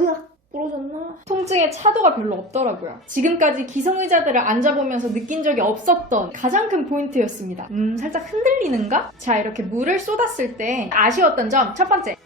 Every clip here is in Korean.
으악! 부러졌나? 통증의 차도가 별로 없더라고요. 지금까지 기성의자들을 앉아보면서 느낀 적이 없었던 가장 큰 포인트였습니다. 살짝 흔들리는가? 자, 이렇게 물을 쏟았을 때 아쉬웠던 점 첫 번째.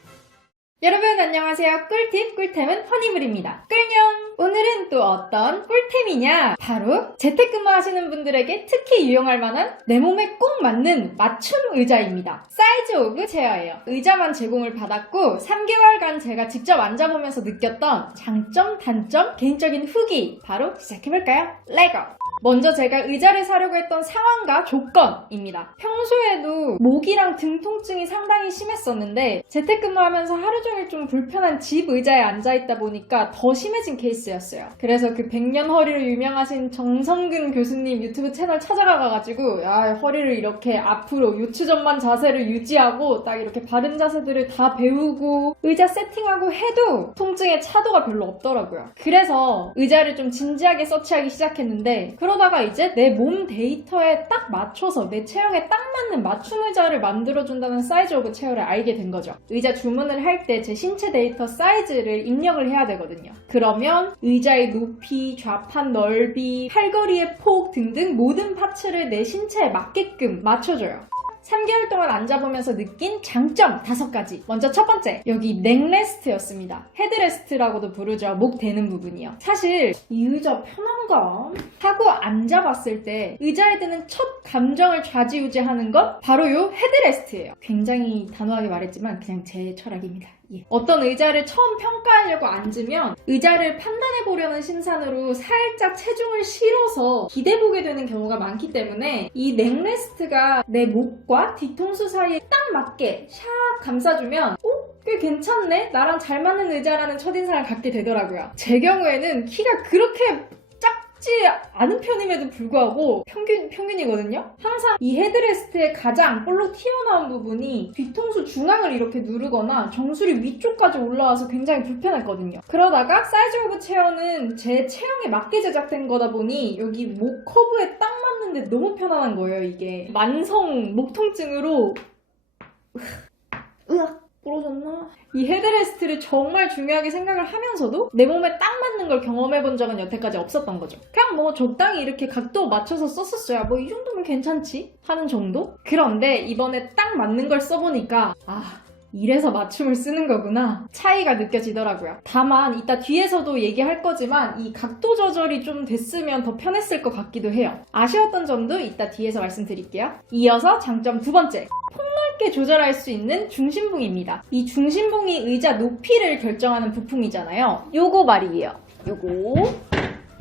여러분 안녕하세요. 꿀팁 꿀템은 허니물입니다. 꿀녕! 오늘은 또 어떤 꿀템이냐? 바로 재택근무 하시는 분들에게 특히 유용할 만한 내 몸에 꼭 맞는 맞춤 의자입니다. 사이즈 오브 체어예요. 의자만 제공을 받았고 3개월간 제가 직접 앉아보면서 느꼈던 장점, 단점, 개인적인 후기 바로 시작해볼까요? 레고! 먼저 제가 의자를 사려고 했던 상황과 조건입니다. 평소에도 목이랑 등 통증이 상당히 심했었는데 재택근무하면서 하루 종일 좀 불편한 집 의자에 앉아있다 보니까 더 심해진 케이스였어요. 그래서 그 100년 허리로 유명하신 정성근 교수님 유튜브 채널 찾아가가지고 허리를 이렇게 앞으로 요추전만 자세를 유지하고 딱 이렇게 바른 자세들을 다 배우고 의자 세팅하고 해도 통증의 차도가 별로 없더라고요. 그래서 의자를 좀 진지하게 서치하기 시작했는데 그러다가 이제 내 몸 데이터에 딱 맞춰서 내 체형에 딱 맞는 맞춤 의자를 만들어준다는 사이즈 오브 체어를 알게 된 거죠. 의자 주문을 할 때 제 신체 데이터 사이즈를 입력을 해야 되거든요. 그러면 의자의 높이, 좌판 넓이, 팔걸이의 폭 등등 모든 파츠를 내 신체에 맞게끔 맞춰줘요. 3개월 동안 앉아보면서 느낀 장점 5가지. 먼저 첫 번째, 여기 넥레스트였습니다. 헤드레스트라고도 부르죠. 목 대는 부분이요. 사실 이 의자 편한가? 하고 앉아봤을 때 의자에 드는 첫 감정을 좌지우지하는 건 바로 이 헤드레스트예요. 굉장히 단호하게 말했지만 그냥 제 철학입니다. 어떤 의자를 처음 평가하려고 앉으면 의자를 판단해보려는 심산으로 살짝 체중을 실어서 기대보게 되는 경우가 많기 때문에 이 넥레스트가 내 목과 뒤통수 사이에 딱 맞게 샥 감싸주면 꽤 괜찮네? 나랑 잘 맞는 의자라는 첫인상을 갖게 되더라고요. 제 경우에는 키가 그렇게 작지 않은 편임에도 불구하고 평균이거든요? 항상 이 헤드레스트의 가장 볼록 튀어나온 부분이 뒤통수 중앙을 이렇게 누르거나 정수리 위쪽까지 올라와서 굉장히 불편했거든요. 그러다가 사이즈 오브 체어는 제 체형에 맞게 제작된 거다 보니 여기 목 커브에 딱 맞는데 너무 편안한 거예요, 이게. 만성 목 통증으로 으악! 부러졌나? 이 헤드레스트를 정말 중요하게 생각을 하면서도 내 몸에 딱 맞는 걸 경험해본 적은 여태까지 없었던 거죠. 그냥 뭐 적당히 이렇게 각도 맞춰서 썼었어야 뭐 이 정도면 괜찮지? 하는 정도? 그런데 이번에 딱 맞는 걸 써보니까 이래서 맞춤을 쓰는 거구나. 차이가 느껴지더라고요. 다만 이따 뒤에서도 얘기할 거지만 이 각도 조절이 좀 됐으면 더 편했을 것 같기도 해요. 아쉬웠던 점도 이따 뒤에서 말씀드릴게요. 이어서 장점 2번째. 폭넓게 조절할 수 있는 중심봉입니다. 이 중심봉이 의자 높이를 결정하는 부품이잖아요. 요거 말이에요.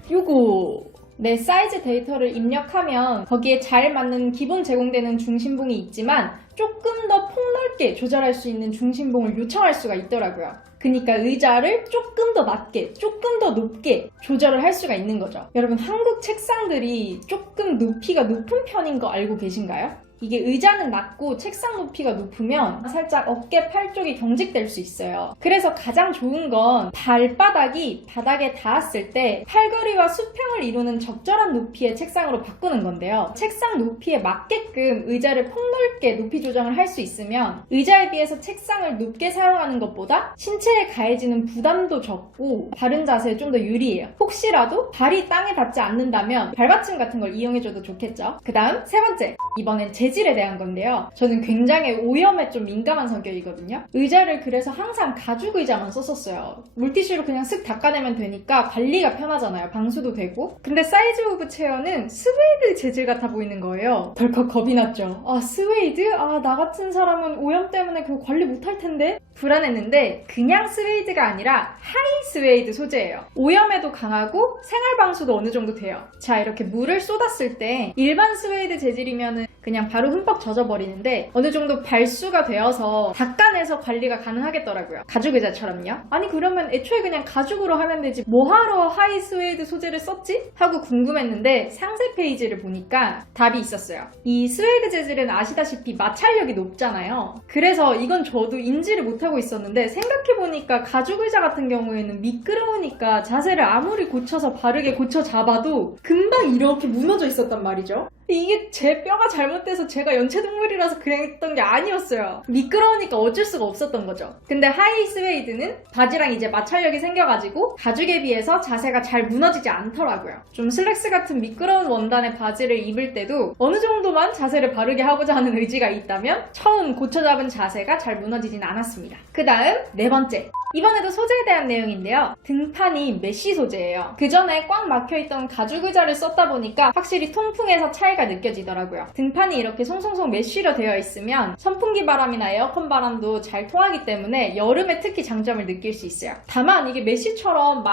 요거. 내 사이즈 데이터를 입력하면 거기에 잘 맞는 기본 제공되는 중심봉이 있지만 조금 더 폭넓게 조절할 수 있는 중심봉을 요청할 수가 있더라고요. 그러니까 의자를 조금 더 낮게, 조금 더 높게 조절을 할 수가 있는 거죠. 여러분, 한국 책상들이 조금 높이가 높은 편인 거 알고 계신가요? 이게 의자는 낮고 책상 높이가 높으면 살짝 어깨, 팔 쪽이 경직될 수 있어요. 그래서 가장 좋은 건 발바닥이 바닥에 닿았을 때 팔걸이와 수평을 이루는 적절한 높이의 책상으로 바꾸는 건데요. 책상 높이에 맞게끔 의자를 폭넓게 높이 조정을 할 수 있으면 의자에 비해서 책상을 높게 사용하는 것보다 신체에 가해지는 부담도 적고 바른 자세에 좀 더 유리해요. 혹시라도 발이 땅에 닿지 않는다면 발받침 같은 걸 이용해줘도 좋겠죠. 그 다음 3번째. 이번엔 재질에 대한 건데요. 저는 굉장히 오염에 좀 민감한 성격이거든요. 의자를 그래서 항상 가죽 의자만 썼었어요. 물티슈로 그냥 쓱 닦아내면 되니까 관리가 편하잖아요. 방수도 되고. 근데 사이즈 오브 체어는 스웨이드 재질 같아 보이는 거예요. 덜컥 겁이 났죠. 스웨이드? 나 같은 사람은 오염 때문에 그거 관리 못할 텐데? 불안했는데 그냥 스웨이드가 아니라 하이 스웨이드 소재예요. 오염에도 강하고 생활 방수도 어느 정도 돼요. 자, 이렇게 물을 쏟았을 때 일반 스웨이드 재질이면은 그냥 바로 흠뻑 젖어버리는데 어느 정도 발수가 되어서 닦아내서 관리가 가능하겠더라고요. 가죽 의자처럼요. 아니 그러면 애초에 그냥 가죽으로 하면 되지 뭐하러 하이 스웨이드 소재를 썼지? 하고 궁금했는데 상세 페이지를 보니까 답이 있었어요. 이 스웨이드 재질은 아시다시피 마찰력이 높잖아요. 그래서 이건 저도 인지를 못하고 있었는데 생각해보니까 가죽 의자 같은 경우에는 미끄러우니까 자세를 아무리 고쳐서 바르게 고쳐 잡아도 금방 이렇게 무너져 있었단 말이죠. 이게 제 뼈가 잘못돼서 제가 연체동물이라서 그랬던 게 아니었어요. 미끄러우니까 어쩔 수가 없었던 거죠. 근데 하이 스웨이드는 바지랑 이제 마찰력이 생겨가지고 가죽에 비해서 자세가 잘 무너지지 않더라고요. 좀 슬랙스 같은 미끄러운 원단의 바지를 입을 때도 어느 정도만 자세를 바르게 하고자 하는 의지가 있다면 처음 고쳐잡은 자세가 잘 무너지진 않았습니다. 그 다음 네 번째. 이번에도 소재에 대한 내용인데요. 등판이 메쉬 소재예요. 그 전에 꽉 막혀있던 가죽 의자를 썼다 보니까 확실히 통풍에서 차이가 느껴지더라고요. 등판이 이렇게 송송송 메쉬로 되어 있으면 선풍기 바람이나 에어컨 바람도 잘 통하기 때문에 여름에 특히 장점을 느낄 수 있어요. 다만 이게 메쉬처럼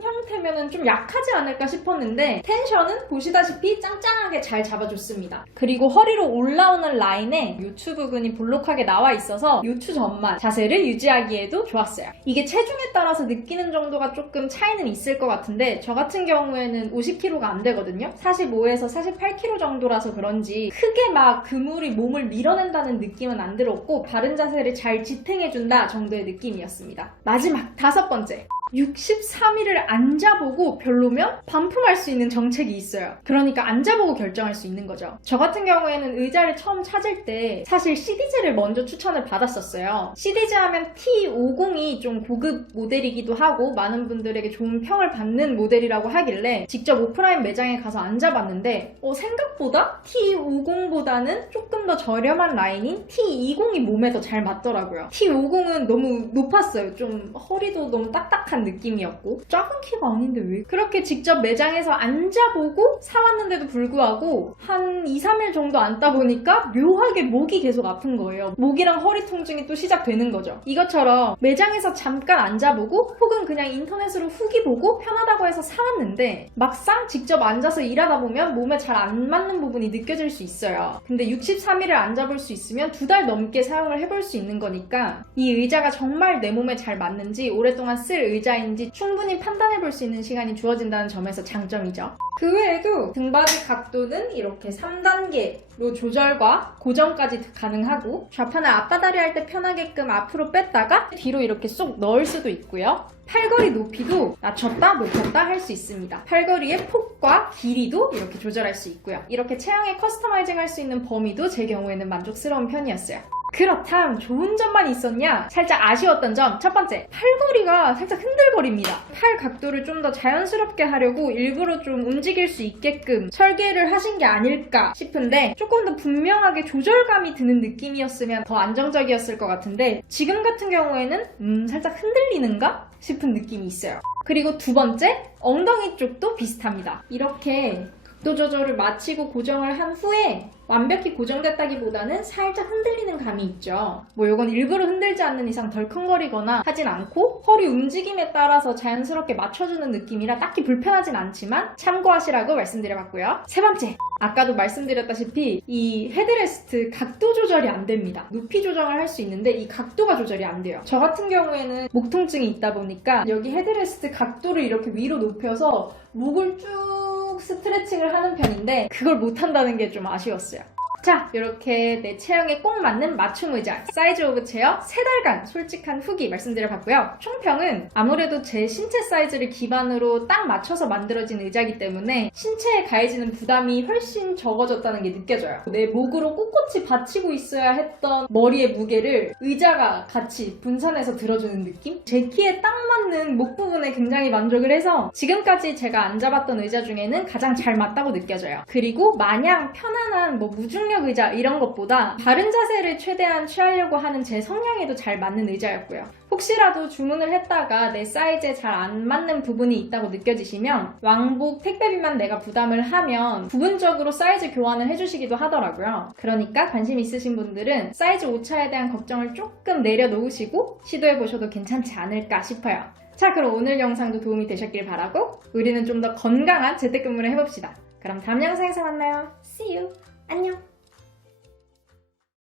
형태면은 좀 약하지 않을까 싶었는데 텐션은 보시다시피 짱짱하게 잘 잡아줬습니다. 그리고 허리로 올라오는 라인에 요추 부분이 볼록하게 나와 있어서 요추 전만 자세를 유지하기에도 좋았어요. 이게 체중에 따라서 느끼는 정도가 조금 차이는 있을 것 같은데 저 같은 경우에는 50kg가 안 되거든요. 45에서 48kg 정도라서 그런지 크게 막 그물이 몸을 밀어낸다는 느낌은 안 들었고 바른 자세를 잘 지탱해준다 정도의 느낌이었습니다. 마지막 다섯 번째. 63일을 앉아보고 별로면 반품할 수 있는 정책이 있어요. 그러니까 앉아보고 결정할 수 있는 거죠. 저 같은 경우에는 의자를 처음 찾을 때 사실 CD즈를 먼저 추천을 받았었어요. CD즈 하면 T50이 좀 고급 모델이기도 하고 많은 분들에게 좋은 평을 받는 모델이라고 하길래 직접 오프라인 매장에 가서 앉아봤는데 생각보다 T50보다는 조금 더 저렴한 라인인 T20이 몸에 더 잘 맞더라고요. T50은 너무 높았어요. 좀 허리도 너무 딱딱한 느낌이었고 작은 키가 아닌데 왜 그렇게 직접 매장에서 앉아보고 사왔는데도 불구하고 한 2-3일 정도 앉다 보니까 묘하게 목이 계속 아픈 거예요. 목이랑 허리 통증이 또 시작되는 거죠. 이것처럼 매장에서 잠깐 앉아보고 혹은 그냥 인터넷으로 후기 보고 편하다고 해서 사왔는데 막상 직접 앉아서 일하다 보면 몸에 잘 안 맞는 부분이 느껴질 수 있어요. 근데 63일을 앉아볼 수 있으면 2달 넘게 사용을 해볼 수 있는 거니까 이 의자가 정말 내 몸에 잘 맞는지 오랫동안 쓸 의자인지 충분히 판단해볼 수 있는 시간이 주어진다는 점에서 장점이죠. 그 외에도 등받이 각도는 이렇게 3단계로 조절과 고정까지 가능하고 좌판을 앞바다리 할 때 편하게끔 앞으로 뺐다가 뒤로 이렇게 쏙 넣을 수도 있고요. 팔걸이 높이도 낮췄다 높였다 할 수 있습니다. 팔걸이의 폭과 길이도 이렇게 조절할 수 있고요. 이렇게 체형에 커스터마이징 할 수 있는 범위도 제 경우에는 만족스러운 편이었어요. 그렇담 좋은 점만 있었냐? 살짝 아쉬웠던 점 첫 번째, 팔걸이가 살짝 흔들거립니다. 팔 각도를 좀 더 자연스럽게 하려고 일부러 좀 움직일 수 있게끔 설계를 하신 게 아닐까 싶은데 조금 더 분명하게 조절감이 드는 느낌이었으면 더 안정적이었을 것 같은데 지금 같은 경우에는 살짝 흔들리는가? 싶은 느낌이 있어요. 그리고 두 번째, 엉덩이 쪽도 비슷합니다. 이렇게 각도 조절을 마치고 고정을 한 후에 완벽히 고정됐다기보다는 살짝 흔들리는 감이 있죠. 이건 일부러 흔들지 않는 이상 덜컹거리거나 하진 않고 허리 움직임에 따라서 자연스럽게 맞춰주는 느낌이라 딱히 불편하진 않지만 참고하시라고 말씀드려봤고요. 세 번째, 아까도 말씀드렸다시피 이 헤드레스트 각도 조절이 안 됩니다. 높이 조정을 할 수 있는데 이 각도가 조절이 안 돼요. 저 같은 경우에는 목 통증이 있다 보니까 여기 헤드레스트 각도를 이렇게 위로 높여서 목을 쭉 스트레칭을 하는 편인데 그걸 못한다는 게 좀 아쉬웠어요. 자, 이렇게 내 체형에 꼭 맞는 맞춤 의자 사이즈 오브 체어 3달간 솔직한 후기 말씀드려봤고요. 총평은 아무래도 제 신체 사이즈를 기반으로 딱 맞춰서 만들어진 의자이기 때문에 신체에 가해지는 부담이 훨씬 적어졌다는 게 느껴져요. 내 목으로 꼿꼿이 받치고 있어야 했던 머리의 무게를 의자가 같이 분산해서 들어주는 느낌? 제 키에 딱 맞는 목 부분에 굉장히 만족을 해서 지금까지 제가 앉아봤던 의자 중에는 가장 잘 맞다고 느껴져요. 그리고 마냥 편안한 무중력 의자 이런 것보다 바른 자세를 최대한 취하려고 하는 제 성향에도 잘 맞는 의자였고요. 혹시라도 주문을 했다가 내 사이즈에 잘 안 맞는 부분이 있다고 느껴지시면 왕복 택배비만 내가 부담을 하면 부분적으로 사이즈 교환을 해주시기도 하더라고요. 그러니까 관심 있으신 분들은 사이즈 오차에 대한 걱정을 조금 내려놓으시고 시도해보셔도 괜찮지 않을까 싶어요. 자, 그럼 오늘 영상도 도움이 되셨길 바라고 우리는 좀 더 건강한 재택근무를 해봅시다. 그럼 다음 영상에서 만나요. See you! 안녕!